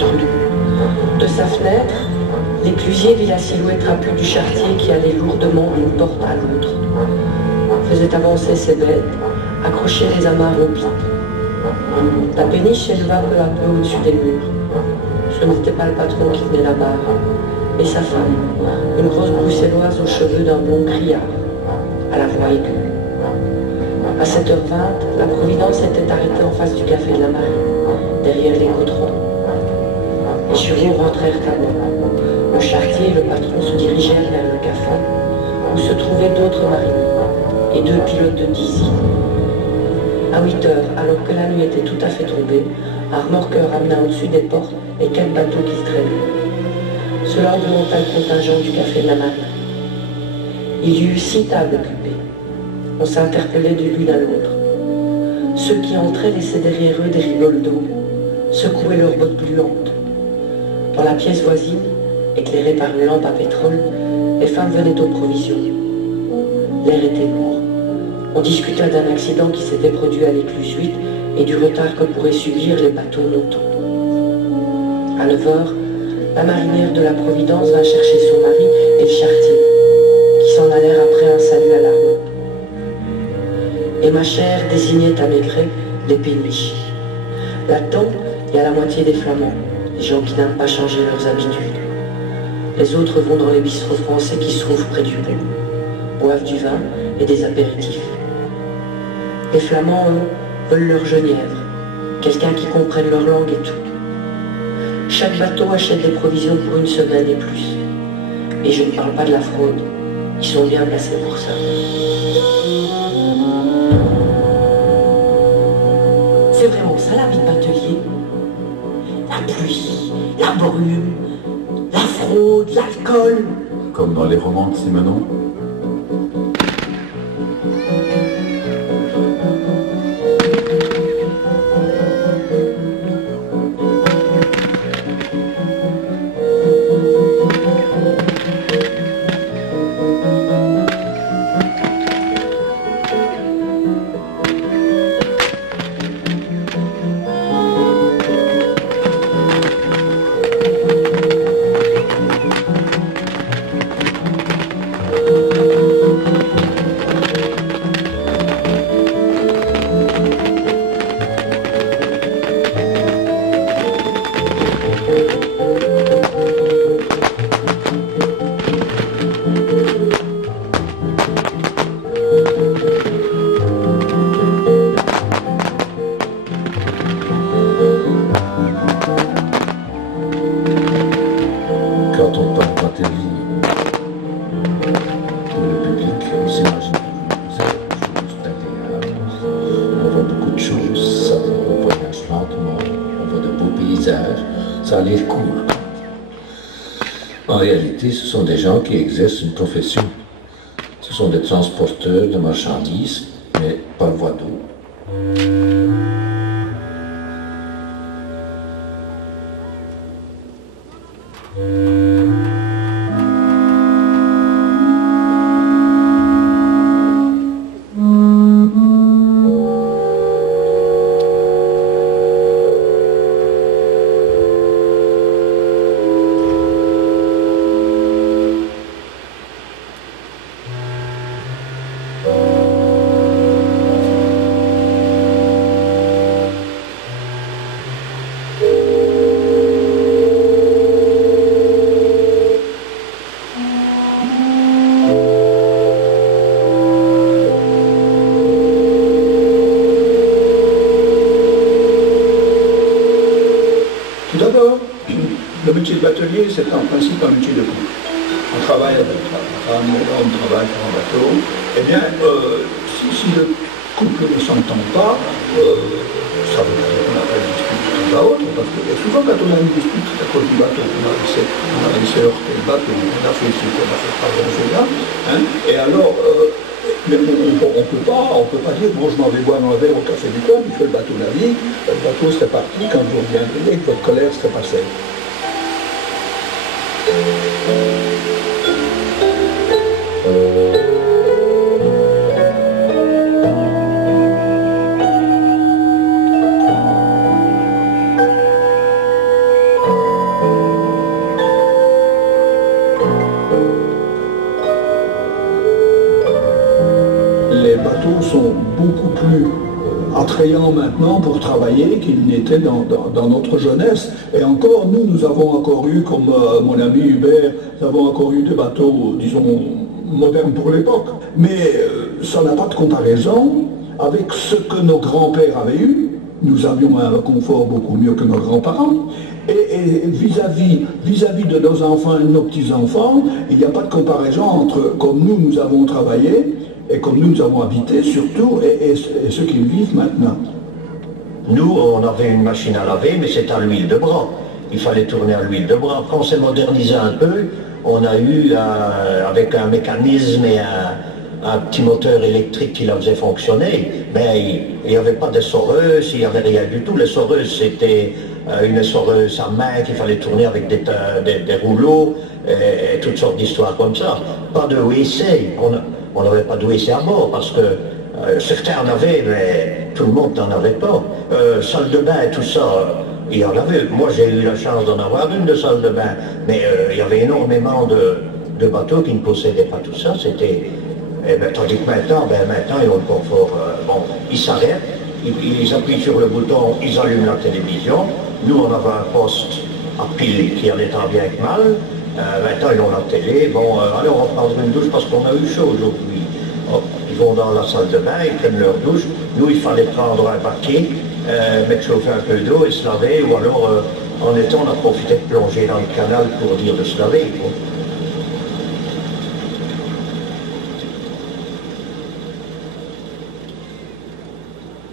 Trudon. De sa fenêtre, l'éclusier vit la silhouette trapue du charretier qui allait lourdement d'une porte à l'autre, faisait avancer ses bêtes, accrochait les amarres au pied. La péniche s'éleva peu à peu au-dessus des murs. Ce n'était pas le patron qui tenait la barre, mais sa femme, une grosse bruxelloise aux cheveux d'un blond criard, à la voix aiguë. À 7h20, la Providence était arrêtée en face du café de la Marine, derrière les goudrons. Les chevaux rentrèrent à bord. Le charretier et le patron se dirigèrent vers le café, où se trouvaient d'autres mariniers et 2 pilotes de Dizzy. À 8h, alors que la nuit était tout à fait tombée, un remorqueur amena au-dessus des portes les 4 bateaux qui se traînaient. Cela remonta le contingent du café de la Marine. Il y eut 6 tables occupées. On s'interpellait de l'une à l'autre. Ceux qui entraient laissaient derrière eux des rigoles d'eau, secouaient leurs bottes gluantes. Dans la pièce voisine, éclairée par une lampe à pétrole, les femmes venaient aux provisions. L'air était lourd. On discuta d'un accident qui s'était produit à l'écluse 8 et du retard que pourraient subir les bateaux montants. À 9h, la marinière de la Providence vint chercher son mari et le charretier, qui s'en allèrent après un salut à l'arme. Et ma chère désignait à Maigret les péniches. Là-dedans, il y a la moitié des Flamands, les gens qui n'aiment pas changer leurs habitudes. Les autres vont dans les bistrots français qui se trouvent près du pont, boivent du vin et des apéritifs. Les Flamands, eux, veulent leur genièvre, quelqu'un qui comprenne leur langue et tout. Chaque bateau achète des provisions pour une semaine et plus. Et je ne parle pas de la fraude, ils sont bien placés pour ça. C'est vraiment ça la vie de batelier. La pluie, la brume, la fraude, l'alcool. Comme dans les romans de Simenon. Ce sont des gens qui exercent une profession. Ce sont des transporteurs de marchandises, mais par voie d'eau. C'est en principe un métier de couple. On travaille avec la femme, l'homme travaille sur un bateau. Eh bien, si le couple ne s'entend pas, ça veut dire qu'on n'a pas de dispute de temps à autre, parce que souvent quand on a une dispute, c'est à cause du bateau. On a laissé heurter le bateau, on a fait ce qu'on a fait pas grand-chose là. Hein, et alors, mais on peut pas dire, bon, je m'en vais boire un verre au café du coin, puis que le bateau navigue, le bateau serait parti quand vous reviendrez et que votre colère serait passée. bateaux sont beaucoup plus attrayants maintenant pour travailler qu'ils n'étaient dans notre jeunesse. Et encore, nous avons encore eu, comme mon ami Hubert, nous avons encore eu des bateaux, disons, modernes pour l'époque. Mais ça n'a pas de comparaison avec ce que nos grands-pères avaient eu. Nous avions un confort beaucoup mieux que nos grands-parents. Et vis-à-vis de nos enfants et de nos petits-enfants, il n'y a pas de comparaison entre comme nous avons travaillé et comme nous avons habité surtout et ceux qui vivent maintenant. Nous, on avait une machine à laver, mais c'est à l'huile de bras. Il fallait tourner à l'huile de bras. Quand on s'est modernisé un peu, on a eu, avec un mécanisme et un petit moteur électrique qui la faisait fonctionner, mais il n'y avait pas d'essoreuse, il n'y avait rien du tout. L'essoreuse, c'était une essoreuse à main qu'il fallait tourner avec des rouleaux et toutes sortes d'histoires comme ça. Pas de WC, on n'avait pas de WC à bord parce que certains en avaient, mais tout le monde n'en avait pas. Salle de bain et tout ça, il y en avait. Moi j'ai eu la chance d'en avoir une de salle de bain, mais il y avait énormément de bateaux qui ne possédaient pas tout ça. Tandis que maintenant, ils ont le confort. Ils s'arrêtent, ils appuient sur le bouton, ils allument la télévision. Nous, on avait un poste à pile qui allait tant bien que mal. Maintenant, ils ont la télé. Allez, on va prendre une douche parce qu'on a eu chaud aujourd'hui. Ils vont dans la salle de bain, ils prennent leur douche. Nous, il fallait prendre un paquet, mettre chauffer un peu d'eau et se laver. Ou alors, en été, on a profité de plonger dans le canal pour dire de se laver. Quoi.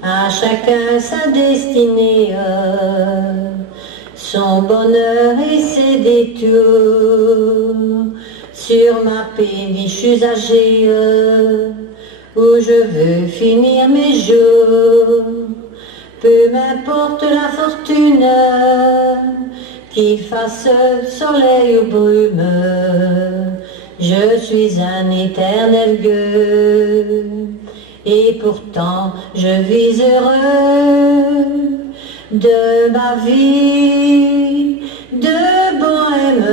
À chacun sa destinée, son bonheur et ses détours. Sur ma péniche usagée, où je veux finir mes jours. Peu m'importe la fortune, qu'il fasse soleil ou brume, je suis un éternel gueux. Et pourtant je vis heureux de ma vie de bohème,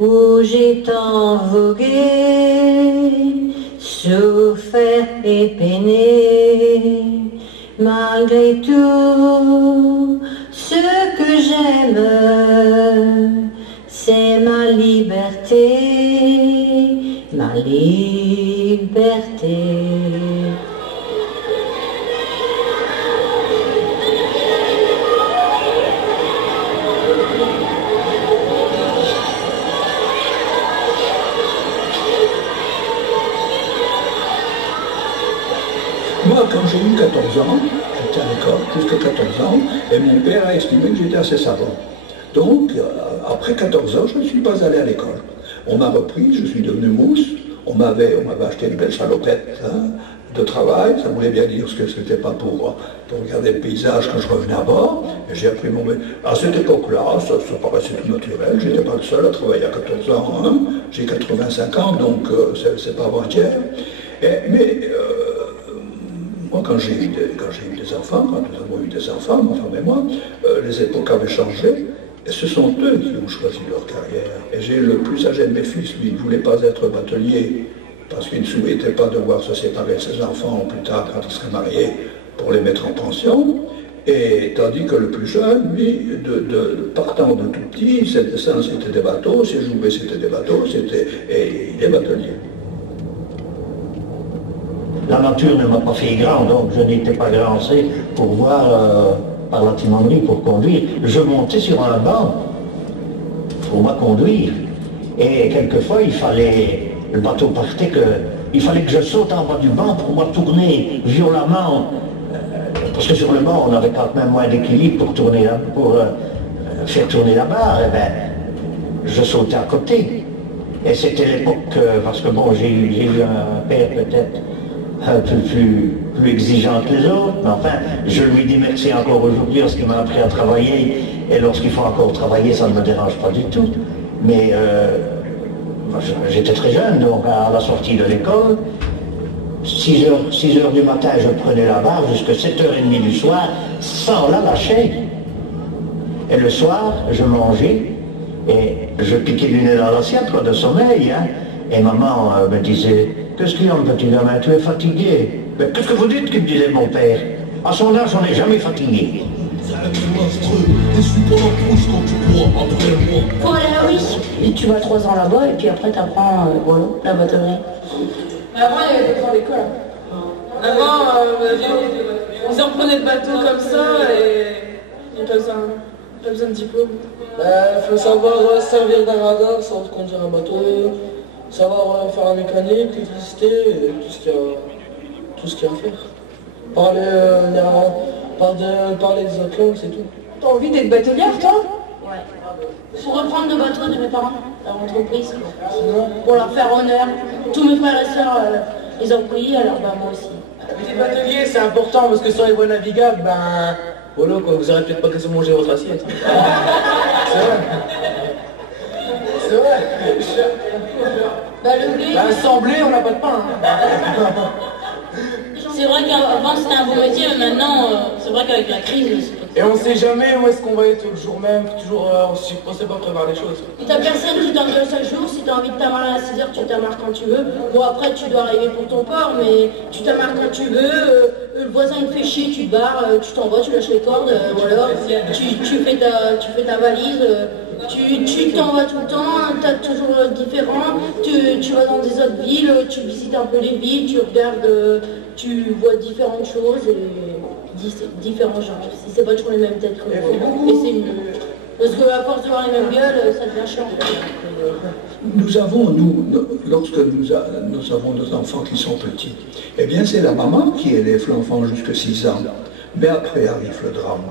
où j'ai tant vogué, souffert et peiné. Malgré tout, ce que j'aime, c'est ma liberté, ma liberté. Moi, quand j'ai eu 14 ans, j'étais à l'école jusqu'à 14 ans, et mon père a estimé que j'étais assez savant. Donc, après 14 ans, je ne suis pas allé à l'école. On m'a repris, je suis devenu mousse. On m'avait acheté une belle salopette de travail. Ça voulait bien dire que ce n'était pas pour regarder le paysage quand je revenais à bord. Et j'ai appris mon métier. À cette époque-là, ça paraissait tout naturel. Je n'étais pas le seul à travailler à 14 ans. Hein. J'ai 85 ans, donc c'est pas avant-hier. Mais moi, quand j'ai eu des enfants, quand nous avons eu des enfants, ma femme et moi, les époques avaient changé. Et ce sont eux qui ont choisi leur carrière. Et j'ai le plus âgé de mes fils, lui, il ne voulait pas être batelier parce qu'il ne souhaitait pas devoir se séparer de ses enfants plus tard quand il serait marié pour les mettre en pension. Et tandis que le plus jeune, lui, partant de tout petit, ses dessins c'était des bateaux, ses jouets c'était des bateaux, et il est batelier. La nature ne m'a pas fait grand, donc je n'étais pas grand assez pour voir par la timonerie pour conduire. Je montais sur un banc pour me conduire. Et quelquefois, le bateau partait, il fallait que je saute en bas du banc pour me tourner violemment. Parce que sur le banc, on avait quand même moins d'équilibre pour faire tourner la barre. Et bien, je sautais à côté. Et c'était l'époque, parce que bon, j'ai eu un père peut-être un peu plus exigeant que les autres, mais enfin, je lui dis merci encore aujourd'hui parce qu'il m'a appris à travailler, et lorsqu'il faut encore travailler, ça ne me dérange pas du tout. Mais j'étais très jeune, donc à la sortie de l'école, 6 heures du matin, je prenais la barre jusqu'à 7h30 du soir, sans la lâcher. Et le soir, je mangeais, et je piquais du nez dans l'assiette, de sommeil, hein, et maman me disait, Qu'est-ce qu'il y a, mon petit gamin? Tu es fatigué? Mais qu'est-ce que vous dites, qu'il me disait mon père? À son âge, on n'est jamais fatigué. Faut aller à Wish. Et tu vas 3 ans là-bas et puis après t'apprends voilà, la bâtonnerie. Mais avant, il y avait pas d'école. Avant, on s'en de bateau comme ça et il n'y a pas besoin de diplôme. Il faut savoir servir d'un radar, savoir conduire un bateau, savoir faire la mécanique, l'électricité, et tout ce qu'il y a à faire. Parler des autres langues, c'est tout. T'as envie d'être bâtonnière, toi? Ouais. Pour reprendre le bateau de mes parents, leur entreprise, pour leur faire honneur. Tous mes frères et sœurs, ils ont pris, alors bah moi aussi. Les bateliers, c'est important parce que sur les voies navigables, voilà quoi, vous n'aurez peut-être pas qu'à se manger votre assiette. C'est vrai. C'est vrai. Le blé. Sans blé, on n'a pas de pain. C'est vrai qu'avant c'était un beau métier, mais maintenant, c'est vrai qu'avec la crise, et on sait jamais où est-ce qu'on va être le jour même, toujours, on ne sait pas prévoir les choses. Si t'as personne qui t'engage chaque jour, si t'as envie de t'amarrer à 6h, tu t'amarres quand tu veux. Bon après tu dois arriver pour ton port, mais tu t'amarres quand tu veux, le voisin il te fait chier, tu te barres, tu t'en vas, tu lâches les cordes, voilà, tu fais ta valise, tu t'en vas tout le temps, t'as toujours différent, tu vas dans des autres villes, tu visites un peu les villes, tu regardes, tu vois différentes choses et différents gens. Si c'est pas toujours les mêmes têtes que moi. Et c'est mieux. Parce qu'à force de voir les mêmes gueules, ça devient chiant. Nous avons, lorsque nous avons nos enfants qui sont petits, eh bien c'est la maman qui élève l'enfant jusqu'à 6 ans. Mais après arrive le drame.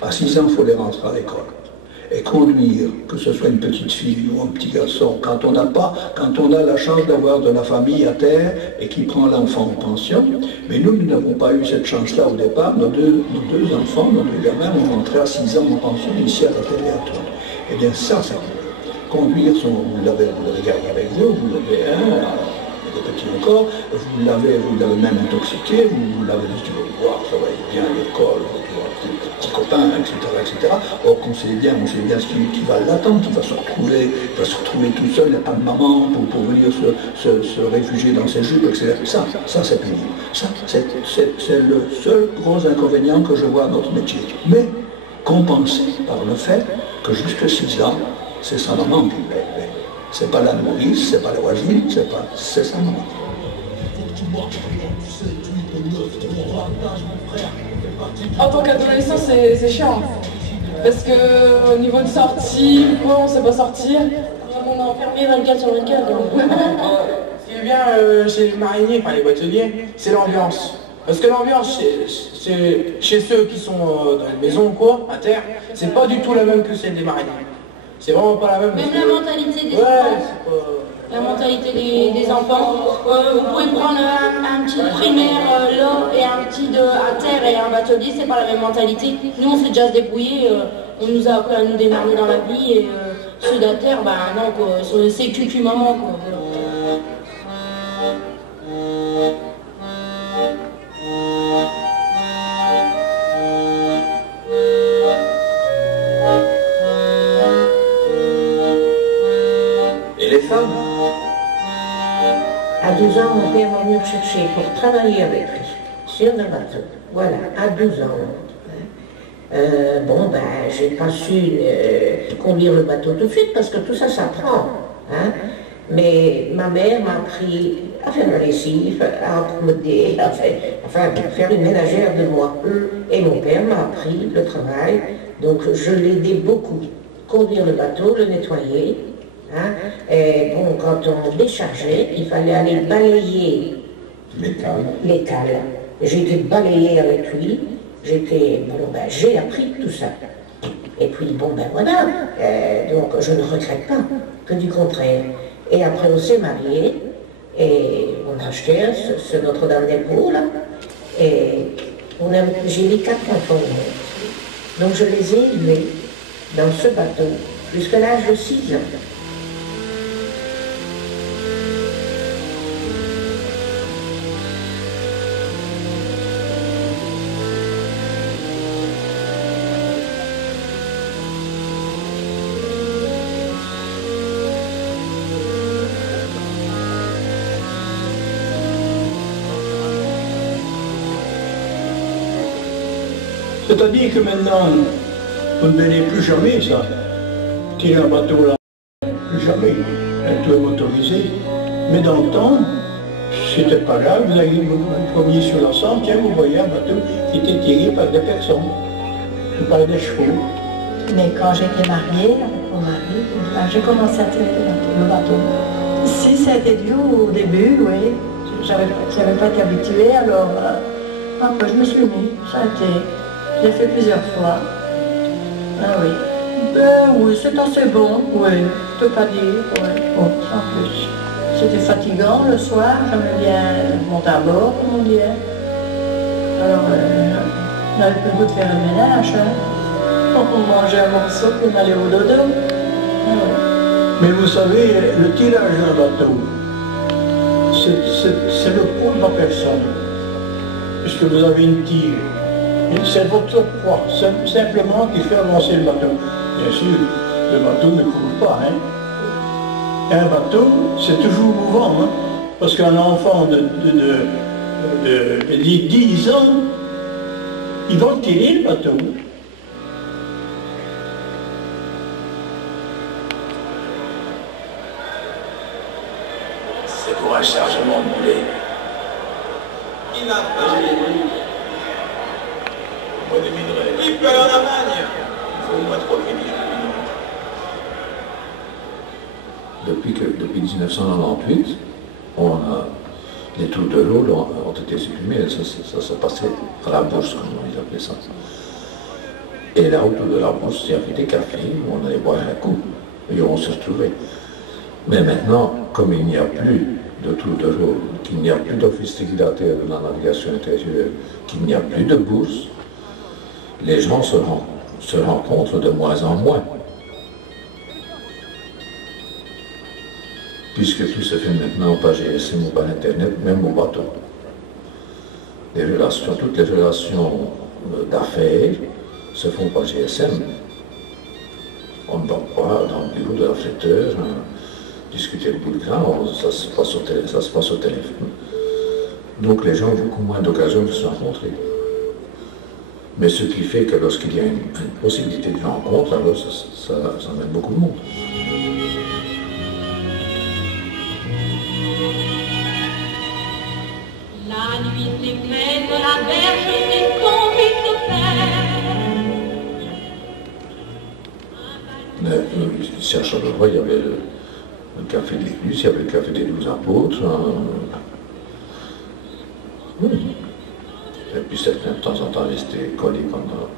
À 6 ans, il faut les rentrer à l'école. Et conduire, que ce soit une petite fille ou un petit garçon, quand on a la chance d'avoir de la famille à terre et qui prend l'enfant en pension, mais nous n'avons pas eu cette chance-là au départ. Nos deux enfants, nos 2 gamins, ont rentré à 6 ans en pension ici à la télé à Tours. Eh bien ça, conduire, vous l'avez gardé avec vous, vous l'avez des petits encore, vous l'avez même intoxiqué, vous l'avez dit, tu vas voir, ça va être bien à l'école, des petits copains, etc. Or qu'on sait bien ce qui va l'attendre, il va se retrouver tout seul, il n'y a pas de maman pour venir se réfugier dans ses jupes, etc. Ça c'est pénible. Ça, c'est le seul gros inconvénient que je vois à notre métier. Mais compensé par le fait que jusqu'à 6 ans, c'est sa maman qui l'élève. C'est pas la nourrice, c'est pas la voisine, c'est sa maman. En tant qu'adolescent, c'est chiant. Parce que au niveau de sortie, quoi, on sait pas sortir. On est enfermé 24 sur 24. Ce qui est bien chez les mariniers, enfin les bateliers, c'est l'ambiance. Parce que l'ambiance chez ceux qui sont dans les maisons, quoi, à terre, c'est pas du tout la même que celle des mariniers. C'est vraiment pas la même. Même la mentalité des enfants. La mentalité des enfants. Vous pouvez prendre un petit primaire là et un petit à terre et un batelier, c'est pas la même mentalité. Nous on s'est déjà se débrouiller, on nous a appris à nous démerder dans la vie et ceux d'à terre, non quoi, c'est cucu maman quoi. Et les femmes? À 12 ans, mon père m'a venu chercher pour travailler avec lui, sur le bateau. Voilà, à 12 ans. J'ai pas su conduire le bateau tout de suite parce que tout ça s'apprend. Hein. Mais ma mère m'a appris à faire la lessive, à accommoder, à faire une ménagère de moi. Et mon père m'a appris le travail, donc je l'aidais beaucoup. Conduire le bateau, le nettoyer. Hein. Et bon, quand on déchargeait, il fallait aller balayer l'étal. J'ai été balayée avec lui. J'ai appris tout ça. Et puis voilà. Donc je ne regrette pas, que du contraire. Et après on s'est mariés et on a acheté ce Notre-Dame-des-Pros là. Et j'ai mis 4 enfants au monde. Donc je les ai élevés dans ce bateau jusqu'à l'âge de 6 ans. C'est-à-dire que maintenant, vous ne verrez plus jamais ça. Tirer un bateau là, plus jamais. Tout est motorisé. Mais dans le temps, c'était pas grave, vous alliez vous promeniez sur la Sambre, tiens, vous voyez un bateau qui était tiré par des personnes, ou par des chevaux. Mais quand j'étais mariée avec mon mari, là, j'ai commencé à tirer le bateau. Si ça a été dur au début, oui. J'avais pas été habituée, alors après je me suis mis, ça a été. Je l'ai fait plusieurs fois. Ah oui. Oui, c'est assez bon, oui. Je peux pas dire, oui. Bon, sans plus. C'était fatigant le soir, j'aimais bien monter à bord, comme on dit. Alors, on n'avait plus le goût de faire le ménage. Hein. On mangeait un morceau, puis on allait au dodo. Ah, oui. Mais vous savez, le tirage d'un bateau, c'est le poids de la personne. Puisque vous avez une tire. C'est votre poids, simplement, qui fait avancer le bateau. Bien sûr, le bateau ne coule pas. Hein. Un bateau, c'est toujours mouvant. Hein, parce qu'un enfant de 10 ans, il va tirer le bateau. C'est pour un chargement de boulet. Il n'a pas. Il peut aller en Allemagne. Il faut au moins 3 minutes. Depuis 1998, les tours de l'eau ont été supprimés, ça s'est passé à la bourse, comme on appelait ça. Et là, autour de la bourse, il y avait des cafés où on allait boire un coup, et on se retrouvait. Mais maintenant, comme il n'y a plus de tour de l'eau, qu'il n'y a plus d'office régulateur de la navigation intérieure, qu'il n'y a plus de bourse, les gens se rencontrent de moins en moins. Puisque tout se fait maintenant par GSM ou par Internet, même au bateau. Toutes les relations d'affaires se font par GSM. On ne va pas dans le bureau de l'affréteur discuter le bout de gras, ça se passe au téléphone. Donc les gens ont beaucoup moins d'occasions de se rencontrer. Mais ce qui fait que lorsqu'il y a une possibilité de rencontre, alors ça amène beaucoup de monde. La nuit s'éclaire, la berge s'est tombée de fer. Ici à Charleroi, il y avait le café de l'Église, il y avait le café des 12 apôtres. Et puis certains, de temps en temps, restaient collés pendant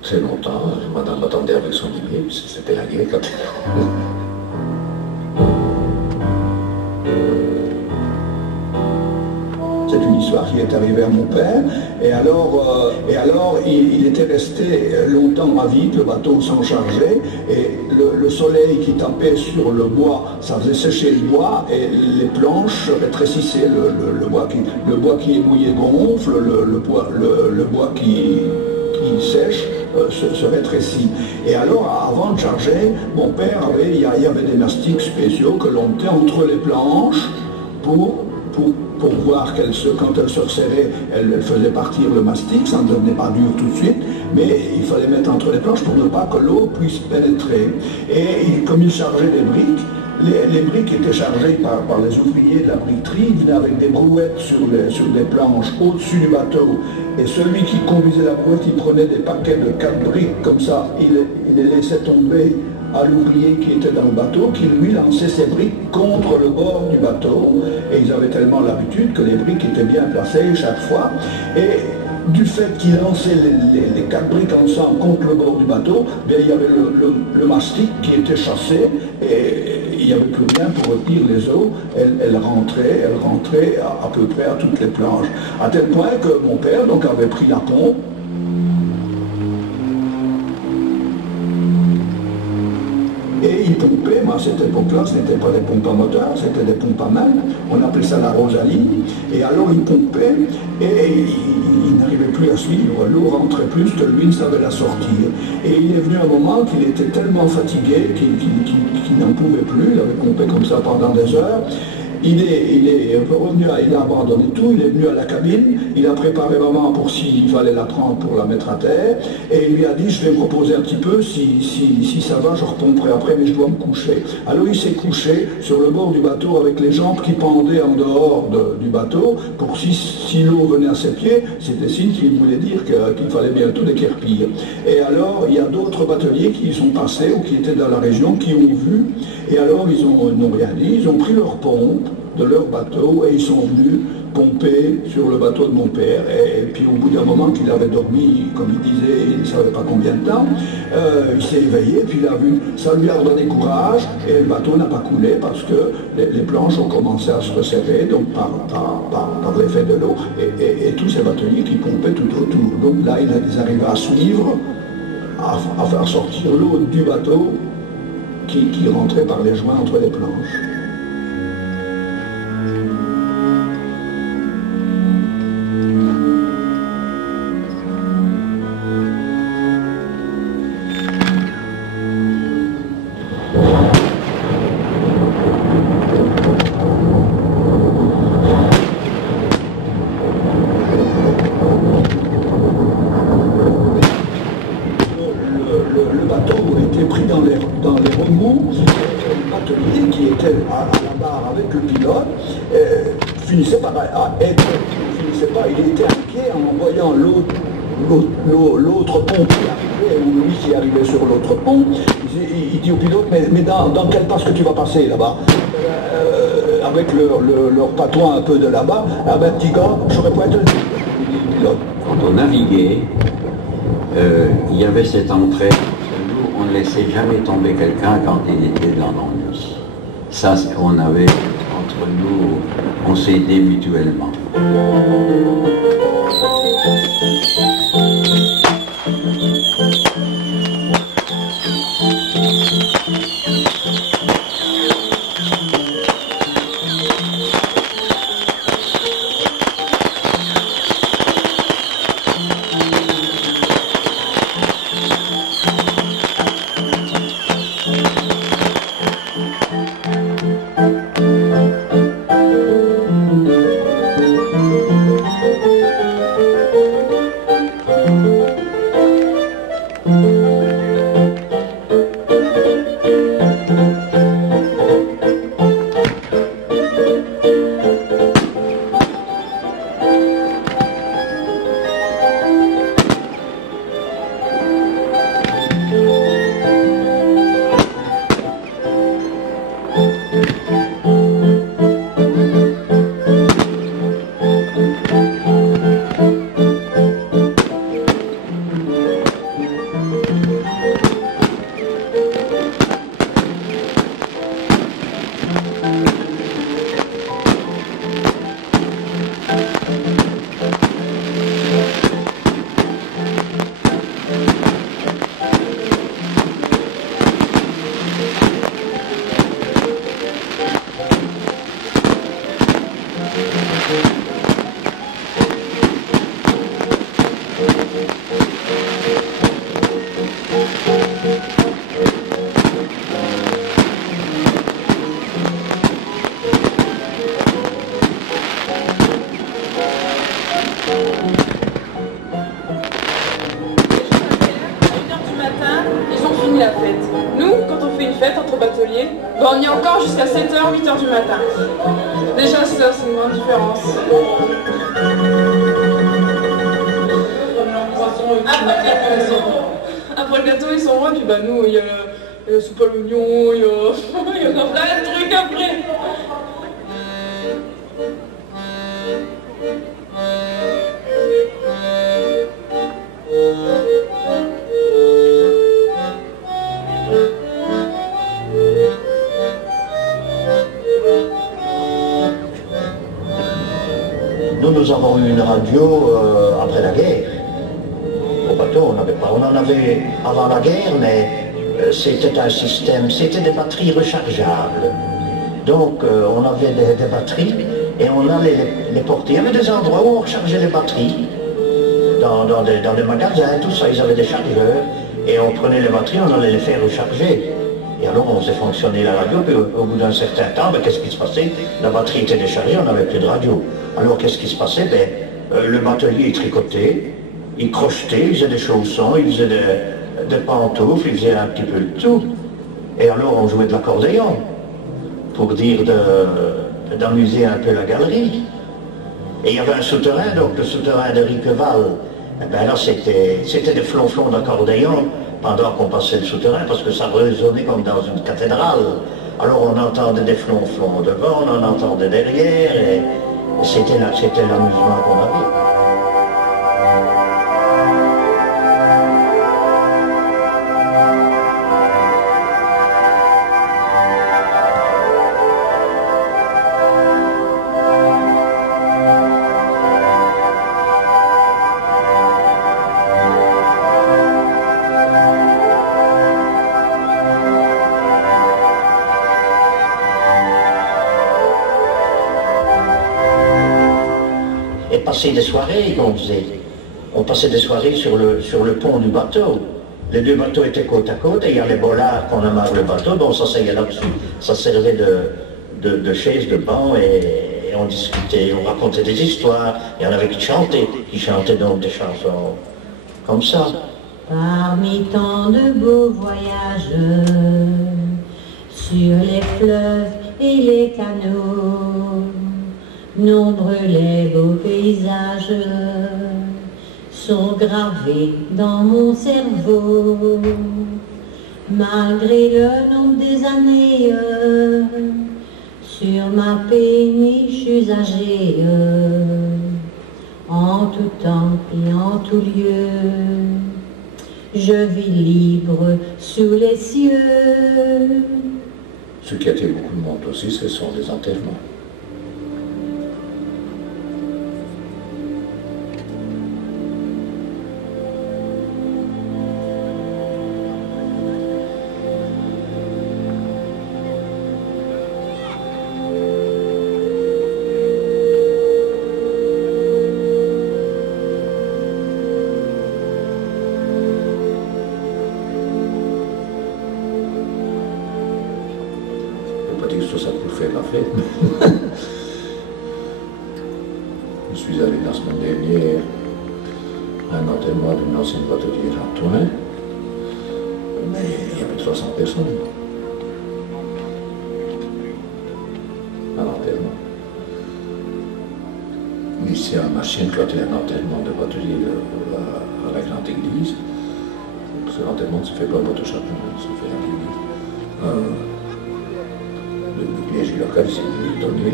très longtemps. Madame m'attendait avec son dîner, puis c'était la guerre quand C'est une histoire qui est arrivée à mon père, et alors il était resté longtemps à vide, le bateau s'en chargeait, et le soleil qui tapait sur le bois, ça faisait sécher le bois, et les planches rétrécissaient, le bois qui est mouillé gonfle, le bois qui sèche se rétrécit. Et alors, avant de charger, mon père il y avait des mastiques spéciaux que l'on mettait entre les planches pour voir quand elle se resserrait, elle faisait partir le mastic, ça ne devenait pas dur tout de suite, mais il fallait mettre entre les planches pour ne pas que l'eau puisse pénétrer. Et comme il chargeait des briques, les briques étaient chargées par les ouvriers de la briqueterie, ils venaient avec des brouettes sur des planches au-dessus du bateau, et celui qui conduisait la brouette, il prenait des paquets de 4 briques comme ça, il les laissait tomber à l'ouvrier qui était dans le bateau, qui lui lançait ses briques contre le bord du bateau, et ils avaient tellement l'habitude que les briques étaient bien placées chaque fois, et du fait qu'il lançait les 4 briques ensemble contre le bord du bateau, bien, il y avait le mastic qui était chassé, et il n'y avait plus rien pour retenir les eaux, elle rentrait à peu près à toutes les planches, à tel point que mon père donc avait pris la pompe. Et il pompait, moi à cette époque-là, ce n'était pas des pompes à moteur, c'était des pompes à main, on appelait ça la Rosalie, et alors il pompait, et il n'arrivait plus à suivre, l'eau rentrait plus que lui ne savait la sortir. Et il est venu un moment qu'il était tellement fatigué qu'il n'en pouvait plus, il avait pompé comme ça pendant des heures, il est revenu, il a abandonné tout, il est venu à la cabine, il a préparé maman pour s'il fallait la prendre pour la mettre à terre, et il lui a dit, je vais me reposer un petit peu, si ça va, je repomperai après, mais je dois me coucher. Alors il s'est couché sur le bord du bateau avec les jambes qui pendaient en dehors du bateau, pour si l'eau venait à ses pieds, c'était signe qu'il voulait dire qu'il fallait bientôt déquerpir. Et alors, il y a d'autres bateliers qui y sont passés, ou qui étaient dans la région, qui ont vu, et alors ils n'ont rien dit, ils ont pris leur pompe de leur bateau, et ils sont venus pomper sur le bateau de mon père, et puis au bout d'un moment qu'il avait dormi, comme il disait, il ne savait pas combien de temps, il s'est éveillé, puis il a vu, ça lui a redonné courage, et le bateau n'a pas coulé parce que les planches ont commencé à se resserrer, donc par l'effet de l'eau, et tous ces bateliers qui pompaient tout autour. Donc là, ils arrivaient à suivre, à faire sortir l'eau du bateau qui rentrait par les joints entre les planches. Il était inquiet en voyant l'autre pont qui arrivait, ou lui qui arrivait sur l'autre pont. Il dit au pilote, mais dans quelle passe que tu vas passer là-bas, avec leur patois un peu de là-bas. Ah ben petit gars, j'aurais pas été le pilote. Quand on naviguait, il y avait cette entraide. Nous, on ne laissait jamais tomber quelqu'un quand il était dans l'ennui. Ça, on avait, entre nous, on s'aidait mutuellement. On y est encore jusqu'à 7h, 8h du matin. Déjà ça, c'est une grande différence. Après le gâteau, ils sont loin, puis bah nous, il y a la soupe à l'oignon, il y a plein de trucs après. Nous avons eu une radio après la guerre. Au bateau, on n'avait pas. On en avait avant la guerre, mais c'était un système, c'était des batteries rechargeables. Donc on avait des batteries et on allait les porter. Il y avait des endroits où on rechargeait les batteries. Dans des magasins, tout ça, ils avaient des chargeurs. Et on prenait les batteries, on allait les faire recharger. Et alors on faisait fonctionner la radio, puis au bout d'un certain temps, ben, qu'est-ce qui se passait? La batterie était déchargée, on n'avait plus de radio. Alors qu'est-ce qui se passait? Le batelier il tricotait, il crochetait, il faisait des chaussons, il faisait des pantoufles, il faisait un petit peu de tout. Et alors on jouait de l'accordéon, pour dire d'amuser un peu la galerie. Et il y avait un souterrain, donc le souterrain de Riqueval. Eh bien là c'était des flonflons d'accordéon pendant qu'on passait le souterrain, parce que ça résonnait comme dans une cathédrale. Alors on entendait des flonflons devant, on en entendait derrière, et c'était l'amusement qu'on avait. Passer des soirées qu'on faisait. On passait des soirées sur le pont du bateau. Les deux bateaux étaient côte à côte et il y a les bollards qu'on amarre le bateau, bon, on s'asseyait là-dessus. Ça servait de chaise, de banc et on discutait, on racontait des histoires. Il y en avait qui chantaient donc des chansons comme ça. Parmi tant de beaux voyages sur les fleuves et les canaux, nombreux les beaux paysages sont gravés dans mon cerveau. Malgré le nombre des années, sur ma péniche usagée, en tout temps et en tout lieu, je vis libre sous les cieux. Ce qui attire beaucoup de monde aussi, ce sont les enterrements. Ça pour faire la fête. Je suis allé la semaine dernière à un enterrement d'une ancienne batelière à Toin, mais il y avait 300 personnes à l'enterrement. Ici à ma chienne, quand il y a un enterrement de batelier à la grande église, parce que l'enterrement ne se fait pas au Bateau-Chapon, il se fait à l'église. Le clergé local s'est étonné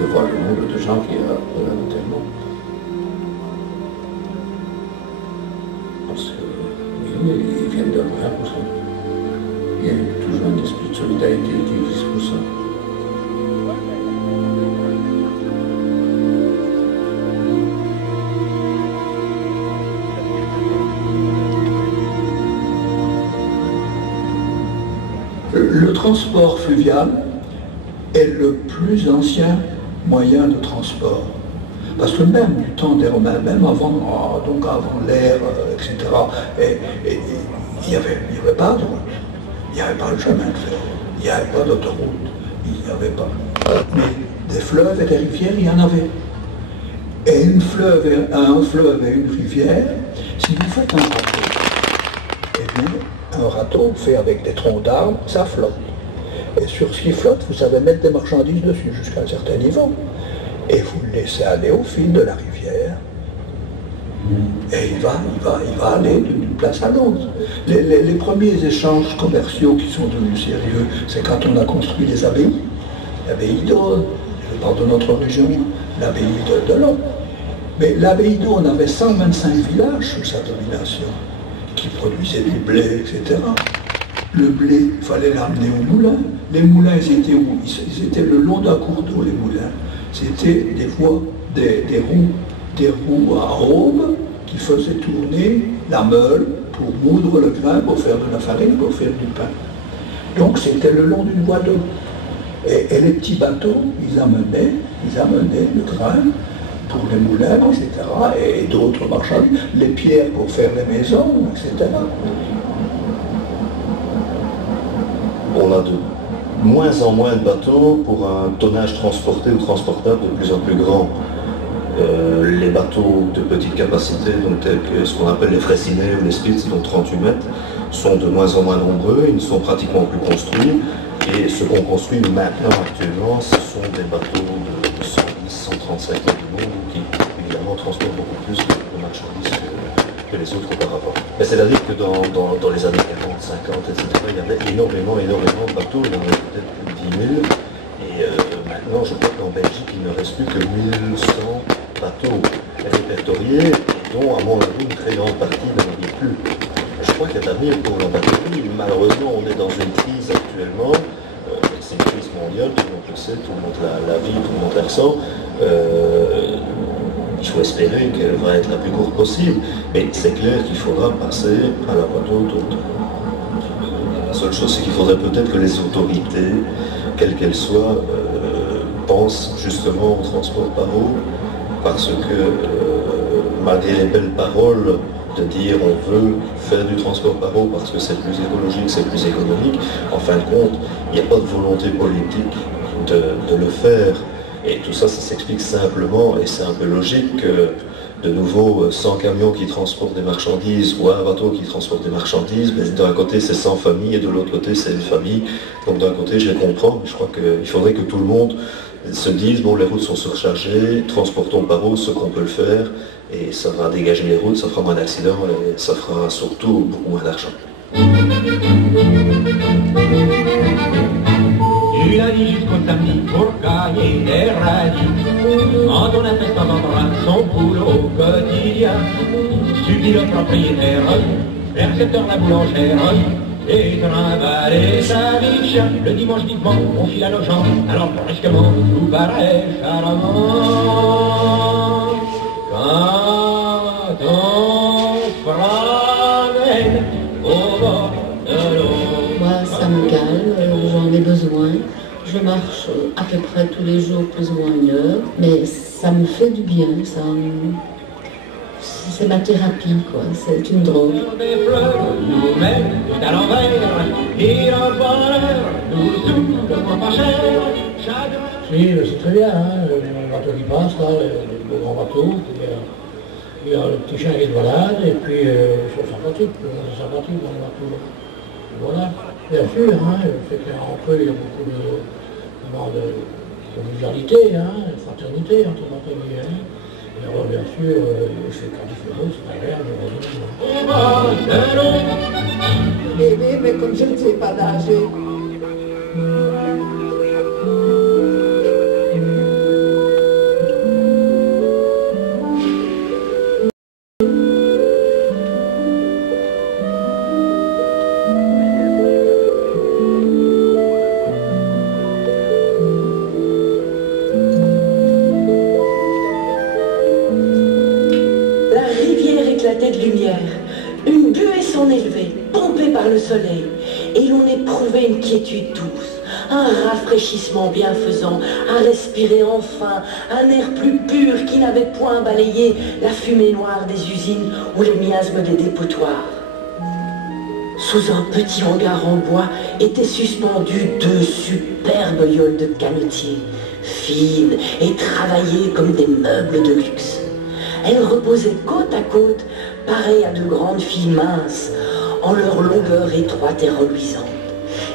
de voir le nombre de gens qu'il y a à l'enterrement. Parce qu'ils viennent de loin pour ça. Il y a toujours un esprit de solidarité qui existe pour ça. Le transport fluvial est le plus ancien moyen de transport. Parce que même du temps des Romains, même avant, donc avant l'ère, etc., il n'y avait pas de route, il n'y avait pas de chemin de fer, il n'y avait pas d'autoroute, il n'y avait pas. Mais des fleuves et des rivières, il y en avait. Et un fleuve et une rivière, si vous faites un radeau, eh bien, un radeau fait avec des troncs d'arbres, ça flotte. Et sur ce qui flotte, vous savez mettre des marchandises dessus jusqu'à un certain niveau. Et vous le laissez aller au fil de la rivière. Et il va aller d'une place à l'autre. Les premiers échanges commerciaux qui sont devenus sérieux, c'est quand on a construit les abbayes. L'abbaye d'Aude, je parle de notre région, l'abbaye de Long. Mais l'abbaye d'Aude avait 125 villages sous sa domination, qui produisaient du blé, etc. Le blé, il fallait l'amener au moulin. Les moulins, ils étaient où? Ils étaient le long d'un cours d'eau, les moulins. C'était des voies, des roues à aubes qui faisaient tourner la meule pour moudre le grain, pour faire de la farine, pour faire du pain. Donc c'était le long d'une voie d'eau. Et les petits bateaux, ils amenaient le grain pour les moulins, etc. Et d'autres marchandises, les pierres pour faire les maisons, etc. on a de moins en moins de bateaux pour un tonnage transporté ou transportable de plus en plus grand. Les bateaux de petite capacité, donc tels que ce qu'on appelle les Freycinet ou les Spitz, donc 38 mètres, sont de moins en moins nombreux, ils ne sont pratiquement plus construits. Et ce qu'on construit maintenant actuellement, ce sont des bateaux de 110, 135 mètres de long, qui évidemment transportent beaucoup plus de marchandises que les autres auparavant. Mais c'est-à-dire que dans les années 40, 50, etc., il y avait énormément de bateaux, il y en avait peut-être plus de 10 000. Et maintenant, je crois qu'en Belgique, il ne reste plus que 1100 bateaux répertoriés, dont, à mon avis, une très grande partie n'en vit plus. Je crois qu'il y a de l'avenir pour la batterie. Malheureusement, on est dans une crise actuellement. C'est une crise mondiale, tout le monde le sait, tout le monde la vit, tout le monde la ressent. Il faut espérer qu'elle va être la plus courte possible. Mais c'est clair qu'il faudra passer à la bateau d'automne. La seule chose, c'est qu'il faudrait peut-être que les autorités, quelles qu'elles soient, pensent justement au transport par eau, parce que malgré les belles paroles de dire on veut faire du transport par eau parce que c'est plus écologique, c'est plus économique, en fin de compte, il n'y a pas de volonté politique de le faire. Et tout ça, ça s'explique simplement, et c'est un peu logique que de nouveau 100 camions qui transportent des marchandises ou un bateau qui transporte des marchandises, mais d'un côté c'est 100 familles et de l'autre côté c'est une famille. Donc d'un côté je les comprends, mais je crois qu'il faudrait que tout le monde se dise bon, les routes sont surchargées, transportons par eau ce qu'on peut le faire, et ça va dégager les routes, ça fera moins d'accidents et ça fera surtout beaucoup moins d'argent. Du lundi jusqu'au samedi pour gagner des rallyes. Quand on a fait son embrun, son boulot au quotidien, subit le propriétaire, percepteur la boulangère, et trimballer sa vie de chien. Le dimanche vivement, on file à nos gens, alors brusquement, tout paraît charmant. Quand on promène au bord de l'eau. Moi, ça me calme, j'en ai besoin. Je marche à peu près tous les jours, plus ou moins une heure, mais ça me fait du bien, c'est ma thérapie, quoi. C'est une drogue. Si, c'est très bien, hein, les bateaux qui passent, là, les grands bateaux, il y a le petit chien qui se balade, et puis c'est sympathique dans les bateaux. Voilà, bien sûr, hein, c'est qu'entre eux, il y a beaucoup de convivialité, hein, de fraternité entre bateliers. Hein. Et alors, bien sûr, c'est quand il fait beau, c'est agréable. Oui, mais comme je ne sais pas nager. De lumière, une buée s'en élevait, pompée par le soleil, et l'on éprouvait une quiétude douce, un rafraîchissement bienfaisant, à respirer enfin un air plus pur qui n'avait point balayé la fumée noire des usines ou les miasmes des dépotoirs. Sous un petit hangar en bois étaient suspendues deux superbes yoles de canotiers, fines et travaillées comme des meubles de luxe. Elles reposaient côte à côte, pareilles à de grandes filles minces, en leur longueur étroite et reluisante,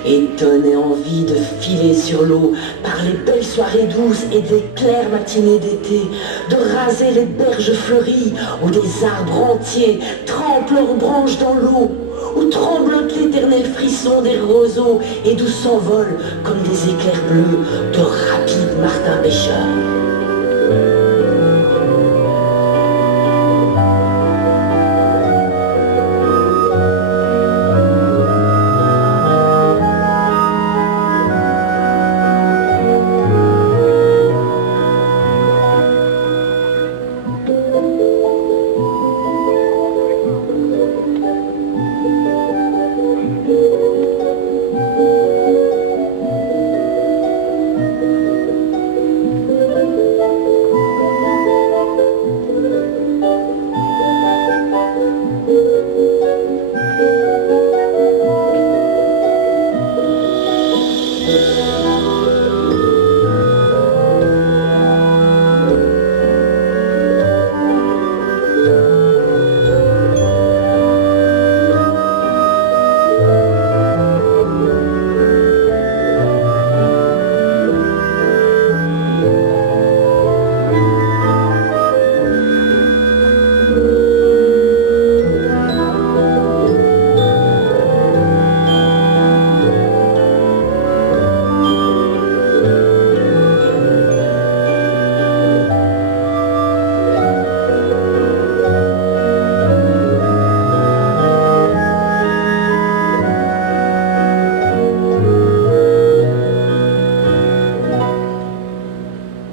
et donnaient envie de filer sur l'eau par les belles soirées douces et des claires matinées d'été, de raser les berges fleuries où des arbres entiers trempent leurs branches dans l'eau, où tremblote l'éternel frisson des roseaux et d'où s'envolent comme des éclairs bleus de rapides martins pêcheurs.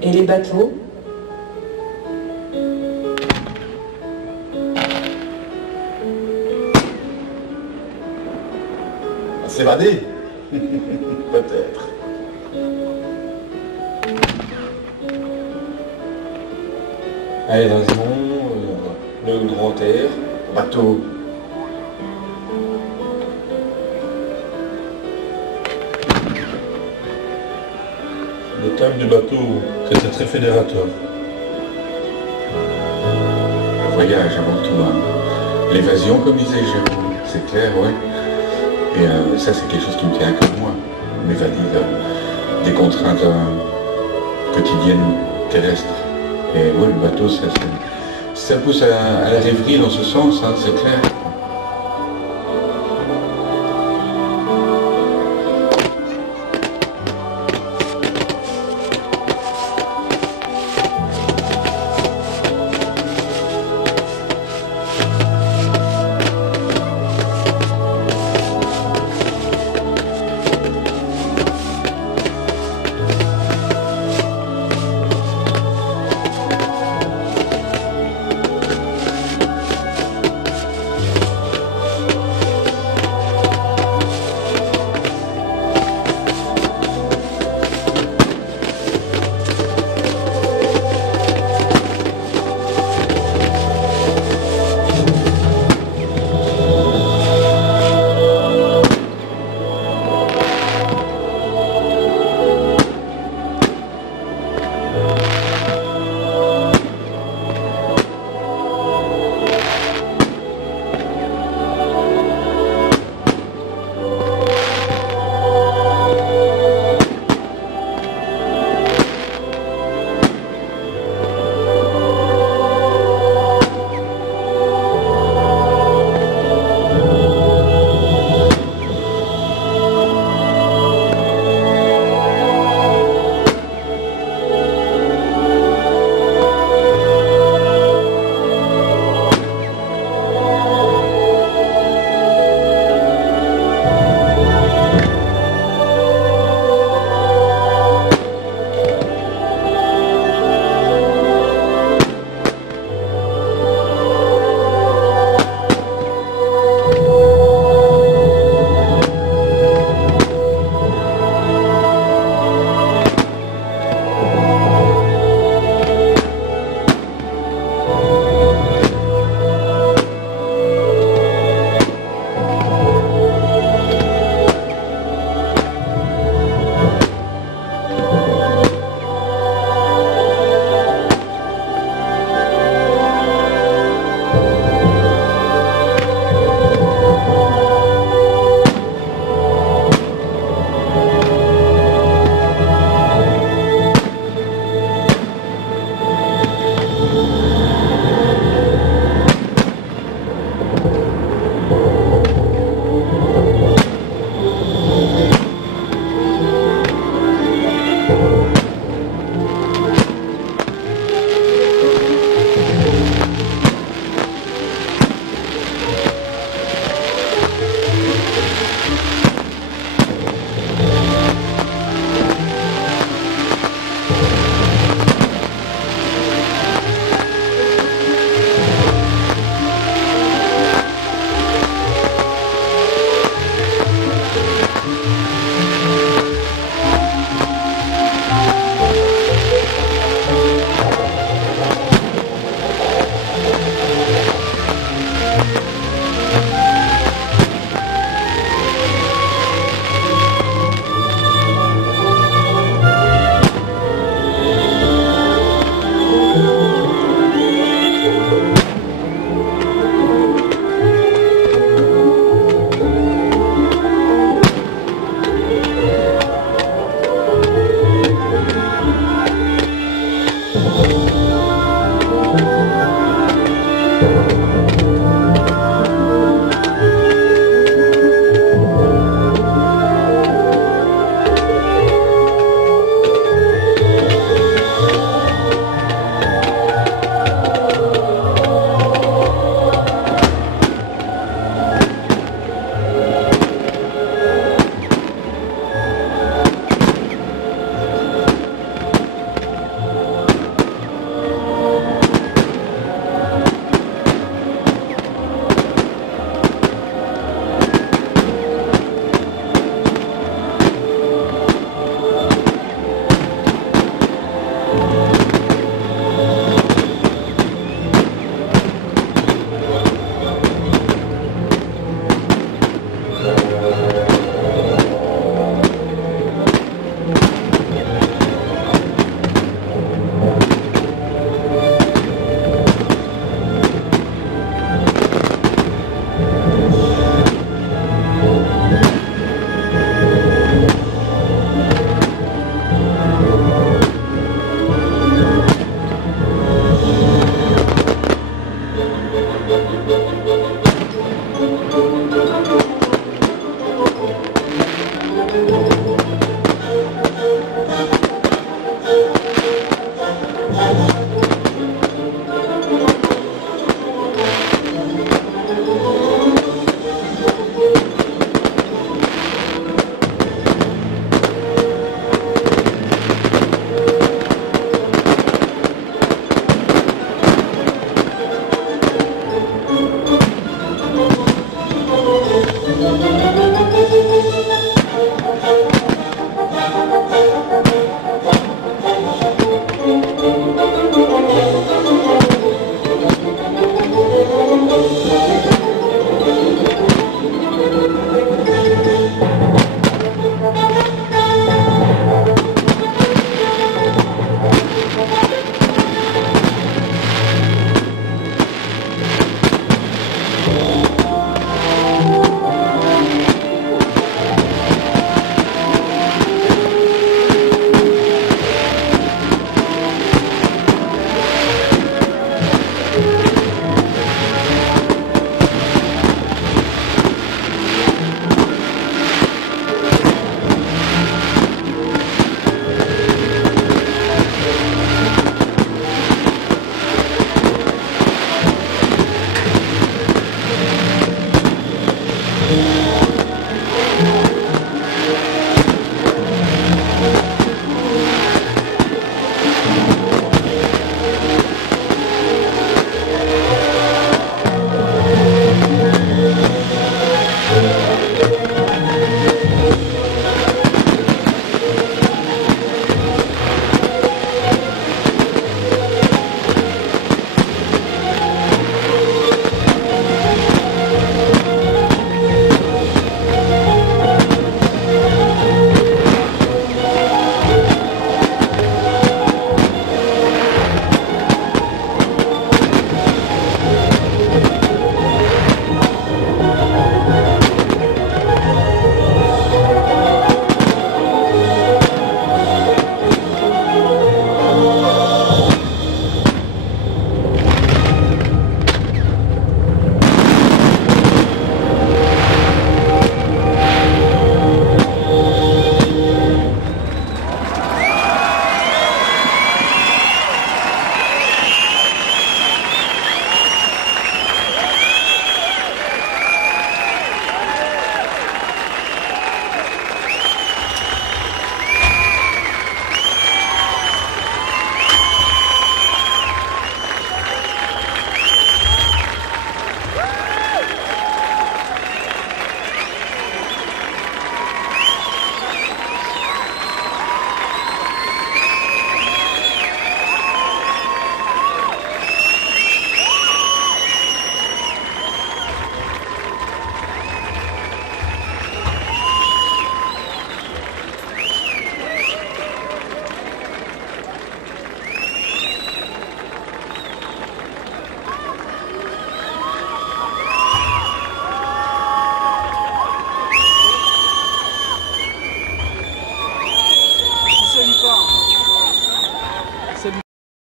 Et les bateaux? S'évader. Peut-être. Aération, le grand air, bateau. Le thème du bateau, c'était très fédérateur. le voyage avant tout. Hein. L'évasion, comme disait Jérôme, c'est clair, ouais. Et ça, c'est quelque chose qui me tient à cœur, moi. M'évader des contraintes quotidiennes terrestres. Et oui, le bateau, ça pousse à la rêverie dans ce sens, hein, c'est clair.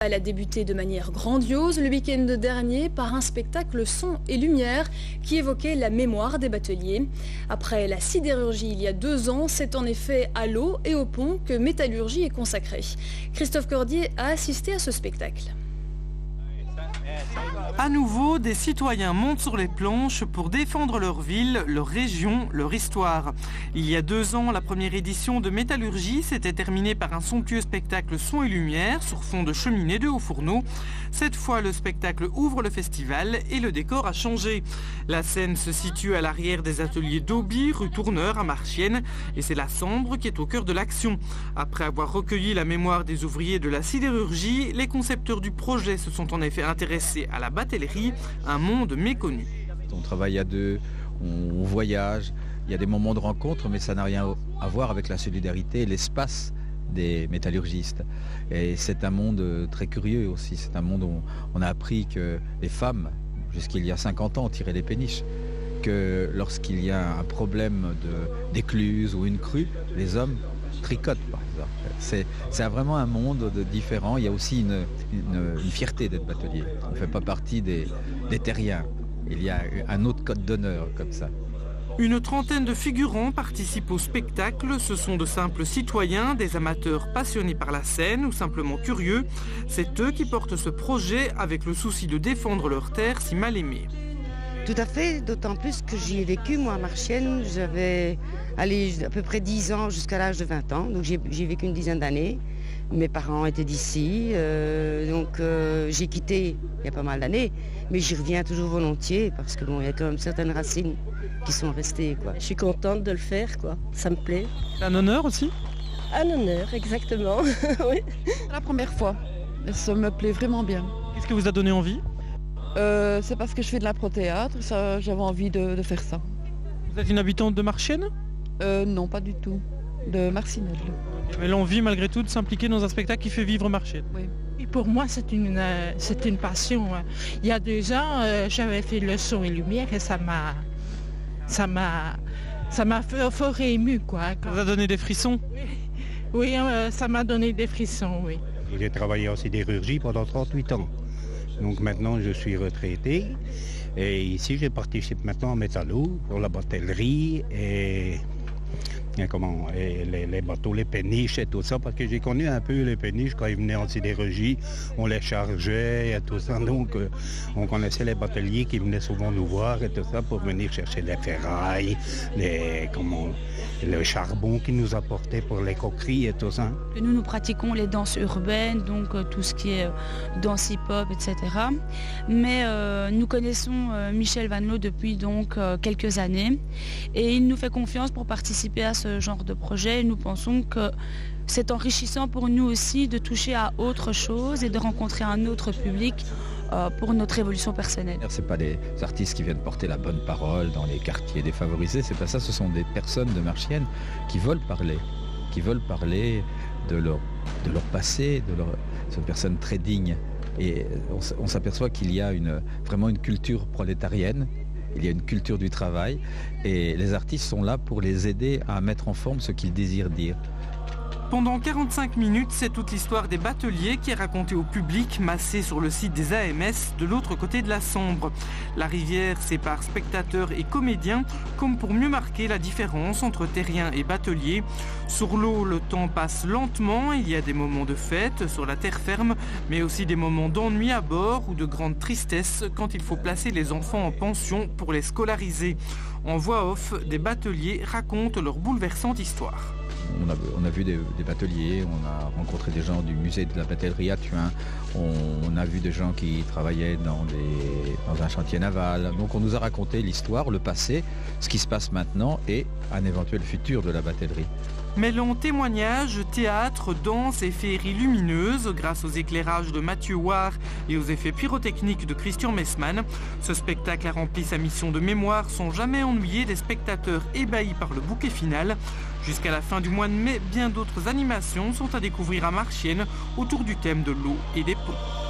Elle a débuté de manière grandiose le week-end dernier par un spectacle son et lumière qui évoquait la mémoire des bateliers. Après la sidérurgie il y a 2 ans, c'est en effet à l'eau et au pont que Métallurgie est consacrée. Christophe Cordier a assisté à ce spectacle. À nouveau, des citoyens montent sur les planches pour défendre leur ville, leur région, leur histoire. Il y a 2 ans, la première édition de Métallurgie s'était terminée par un somptueux spectacle son et lumière sur fond de cheminée de hauts fourneaux. Cette fois, le spectacle ouvre le festival et le décor a changé. La scène se situe à l'arrière des ateliers d'Auby, rue Tourneur à Marchiennes, et c'est la Sambre qui est au cœur de l'action. Après avoir recueilli la mémoire des ouvriers de la sidérurgie, les concepteurs du projet se sont en effet intéressés à la batellerie, un monde méconnu. On travaille à 2, on voyage, il y a des moments de rencontre, mais ça n'a rien à voir avec la solidarité et l'espace des métallurgistes. Et c'est un monde très curieux aussi, c'est un monde où on a appris que les femmes, jusqu'il y a 50 ans, tiraient les péniches, que lorsqu'il y a un problème d'écluse ou une crue, les hommes tricotent par exemple. C'est vraiment un monde différent. Il y a aussi une fierté d'être batelier. On ne fait pas partie des terriens. Il y a un autre code d'honneur comme ça. Une trentaine de figurants participent au spectacle. Ce sont de simples citoyens, des amateurs passionnés par la scène ou simplement curieux. C'est eux qui portent ce projet avec le souci de défendre leur terre si mal aimée. Tout à fait, d'autant plus que j'y ai vécu, moi, à Marchiennes. J'avais à peu près 10 ans jusqu'à l'âge de 20 ans, donc j'ai vécu une dizaine d'années. Mes parents étaient d'ici, donc j'ai quitté il y a pas mal d'années, mais j'y reviens toujours volontiers parce que bon, il y a quand même certaines racines qui sont restées, quoi. Je suis contente de le faire, quoi. Ça me plaît. Un honneur aussi ? Un honneur, exactement. Oui. La première fois, ça me plaît vraiment bien. Qu'est-ce qui vous a donné envie ? C'est parce que je fais de l'impro-théâtre, j'avais envie de faire ça. Vous êtes une habitante de Marchiennes ? Non, pas du tout. De Marcinelle. Mais l'envie malgré tout de s'impliquer dans un spectacle qui fait vivre Marchiennes. Oui. Et pour moi, c'est une passion. Il y a 2 ans, j'avais fait le son et lumière et ça m'a fort ému, quoi. Ça vous a donné des frissons ? Oui, ça m'a donné des frissons, oui. J'ai travaillé en sidérurgie pendant 38 ans. Donc maintenant, je suis retraité. Et ici, je participe maintenant en métallo pour la batellerie et les bateaux, les péniches et tout ça, parce que j'ai connu un peu les péniches quand ils venaient en sidérurgie, on les chargeait et tout ça, donc on connaissait les bateliers qui venaient souvent nous voir et tout ça pour venir chercher les ferrailles, le charbon qu'ils nous apportaient pour les coqueries et tout ça. Nous pratiquons les danses urbaines, donc tout ce qui est danse hip-hop, etc. Mais nous connaissons Michel Van Loo depuis donc quelques années et il nous fait confiance pour participer à ce genre de projet. Nous pensons que c'est enrichissant pour nous aussi de toucher à autre chose et de rencontrer un autre public pour notre évolution personnelle. Ce ne sont pas des artistes qui viennent porter la bonne parole dans les quartiers défavorisés, c'est pas ça, ce sont des personnes de Marchiennes qui veulent parler de leur passé, ce sont des personnes très dignes. Et on s'aperçoit qu'il y a vraiment une culture prolétarienne, il y a une culture du travail, et les artistes sont là pour les aider à mettre en forme ce qu'ils désirent dire. Pendant 45 minutes, c'est toute l'histoire des bateliers qui est racontée au public, massé sur le site des AMS de l'autre côté de la Sambre. La rivière sépare spectateurs et comédiens, comme pour mieux marquer la différence entre terriens et bateliers. Sur l'eau, le temps passe lentement, il y a des moments de fête sur la terre ferme, mais aussi des moments d'ennui à bord ou de grande tristesse quand il faut placer les enfants en pension pour les scolariser. En voix off, des bateliers racontent leur bouleversante histoire. On a vu des bateliers, on a rencontré des gens du musée de la batellerie à Thuin, on a vu des gens qui travaillaient dans un chantier naval. Donc on nous a raconté l'histoire, le passé, ce qui se passe maintenant et un éventuel futur de la batellerie. Mêlant témoignages, théâtre, danse et féerie lumineuse, grâce aux éclairages de Mathieu Ouard et aux effets pyrotechniques de Christian Messmann, ce spectacle a rempli sa mission de mémoire sans jamais ennuyer des spectateurs ébahis par le bouquet final. Jusqu'à la fin du mois de mai, bien d'autres animations sont à découvrir à Marchiennes autour du thème de l'eau et des ponts.